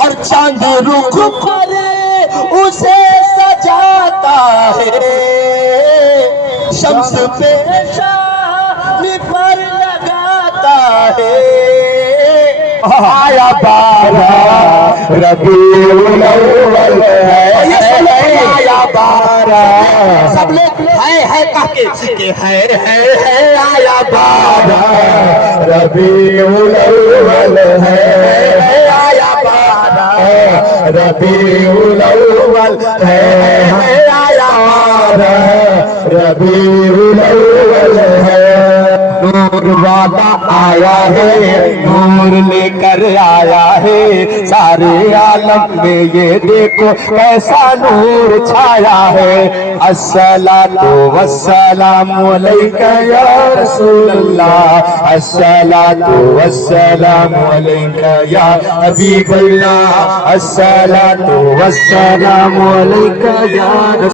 اور چاند رخ پر اسے سجاتا ہے، شمس پہ شام پر لگاتا ہے۔ آیا بارہ ربیع الاول ہے، آیا بارہ سب لوگ ہے کہہ کے کہ ہے آیا بارہ ربیع الاول ہے، آیا بارہ ربیع الاول ہے، آیا بارہ ربیع الاول ہے۔ نور والا آیا ہے، نور لے کر آیا ہے، سارے عالم میں یہ دیکھو کیسا نور چھایا ہے۔ الصلاۃ والسلام علیک یا رسول اللہ، الصلاۃ والسلام علیک یا حبیب اللہ، الصلاۃ والسلام علیک یا رسول اللہ۔